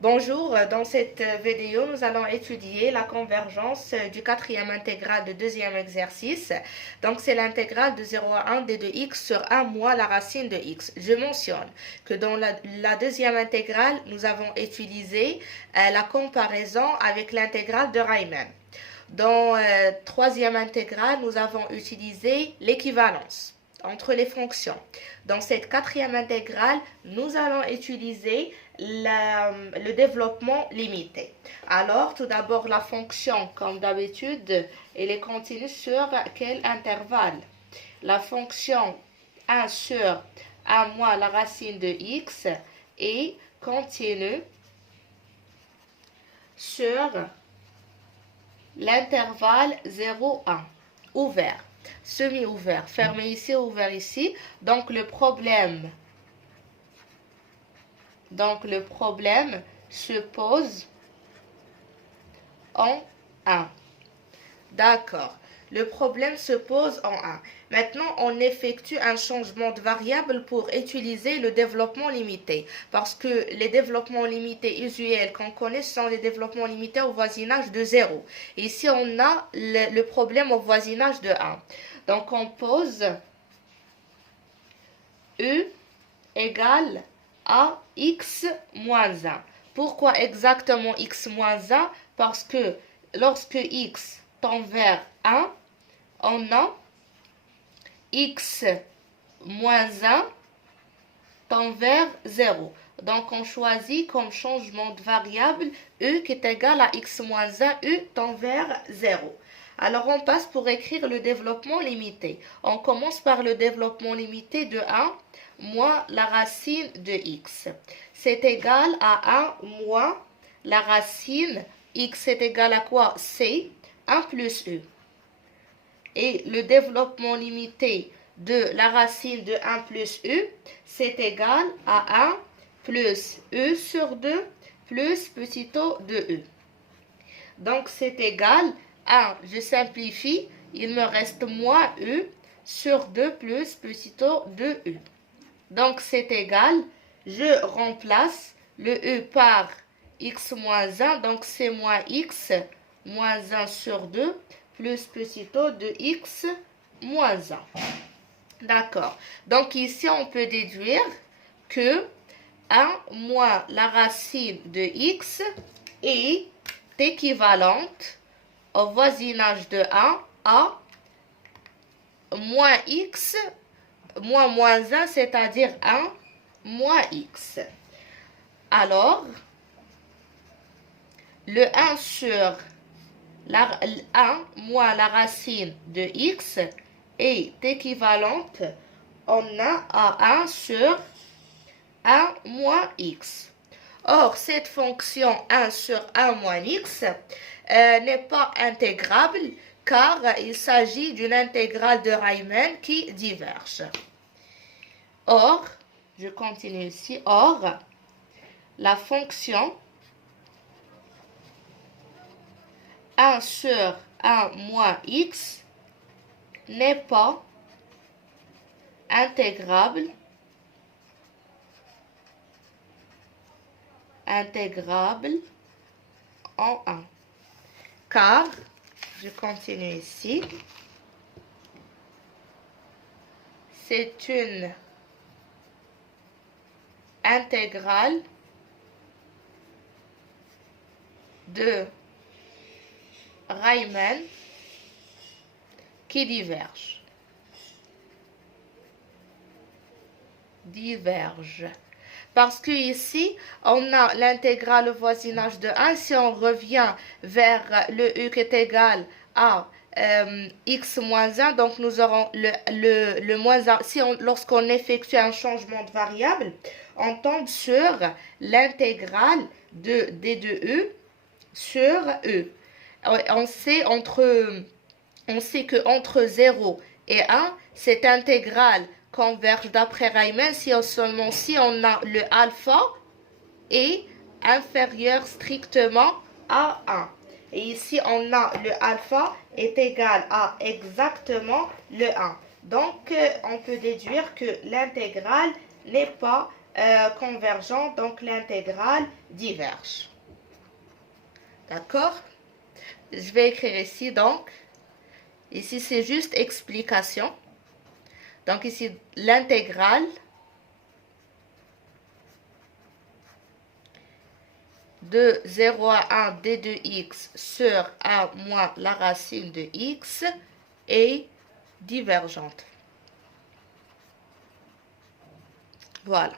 Bonjour, dans cette vidéo, nous allons étudier la convergence du quatrième intégral de deuxième exercice. Donc, c'est l'intégrale de 0 à 1 d de x sur 1 moins la racine de x. Je mentionne que dans la deuxième intégrale, nous avons utilisé la comparaison avec l'intégrale de Riemann. Dans troisième intégrale, nous avons utilisé l'équivalence entre les fonctions. Dans cette quatrième intégrale, nous allons utiliser le développement limité. Alors, tout d'abord, la fonction, comme d'habitude, elle est continue sur quel intervalle? La fonction 1 sur 1 moins la racine de x est continue sur l'intervalle 0,1, ouvert, semi-ouvert, fermé ici, ouvert ici. Donc le problème se pose en 1. D'accord. Le problème se pose en 1. Maintenant, on effectue un changement de variable pour utiliser le développement limité. Parce que les développements limités usuels qu'on connaît sont les développements limités au voisinage de 0. Ici, on a le problème au voisinage de 1. Donc, on pose U égale à x moins 1. Pourquoi exactement x moins 1? Parce que lorsque x tend vers 1, on a x moins 1 tend vers 0. Donc, on choisit comme changement de variable u qui est égal à x moins 1, u tend vers 0. Alors, on passe pour écrire le développement limité. On commence par le développement limité de 1 moins la racine de x. C'est égal à 1 moins la racine x est égal à quoi? C, 1 plus u. Et le développement limité de la racine de 1 plus u, c'est égal à 1 plus u sur 2 plus petit o de u. Donc, c'est égal à 1, je simplifie, il me reste moins u sur 2 plus petit o de u. Donc, c'est égal, je remplace le u par x moins 1, donc c'est moins x moins 1 sur 2 plus petit o de x moins 1. D'accord. Donc ici, on peut déduire que 1 moins la racine de x est équivalente au voisinage de 1 à moins x moins 1, c'est-à-dire 1 moins x. Alors, le 1 sur 1 moins la racine de x est équivalente en 1 à 1 sur 1 moins x. Or, cette fonction 1 sur 1 moins x n'est pas intégrable car il s'agit d'une intégrale de Riemann qui diverge. Or, je continue ici, or, la fonction 1 sur 1 moins x n'est pas intégrable en 1. Car, je continue ici, c'est une intégrale de Riemann qui diverge. Parce que ici, on a l'intégrale au voisinage de 1. Si on revient vers le u qui est égal à x moins 1, donc nous aurons le moins 1. Lorsqu'on effectue un changement de variable, on tombe sur l'intégrale de d de u sur e. On sait que entre 0 et 1, cette intégrale converge d'après Riemann seulement si on a le alpha est inférieur strictement à 1. Et ici, on a le alpha est égal à exactement le 1. Donc, on peut déduire que l'intégrale n'est pas convergent, donc l'intégrale diverge. D'accord? Je vais écrire ici, donc, ici c'est juste explication. Donc ici, l'intégrale de 0 à 1 d de x sur a moins la racine de x est divergente. Voilà.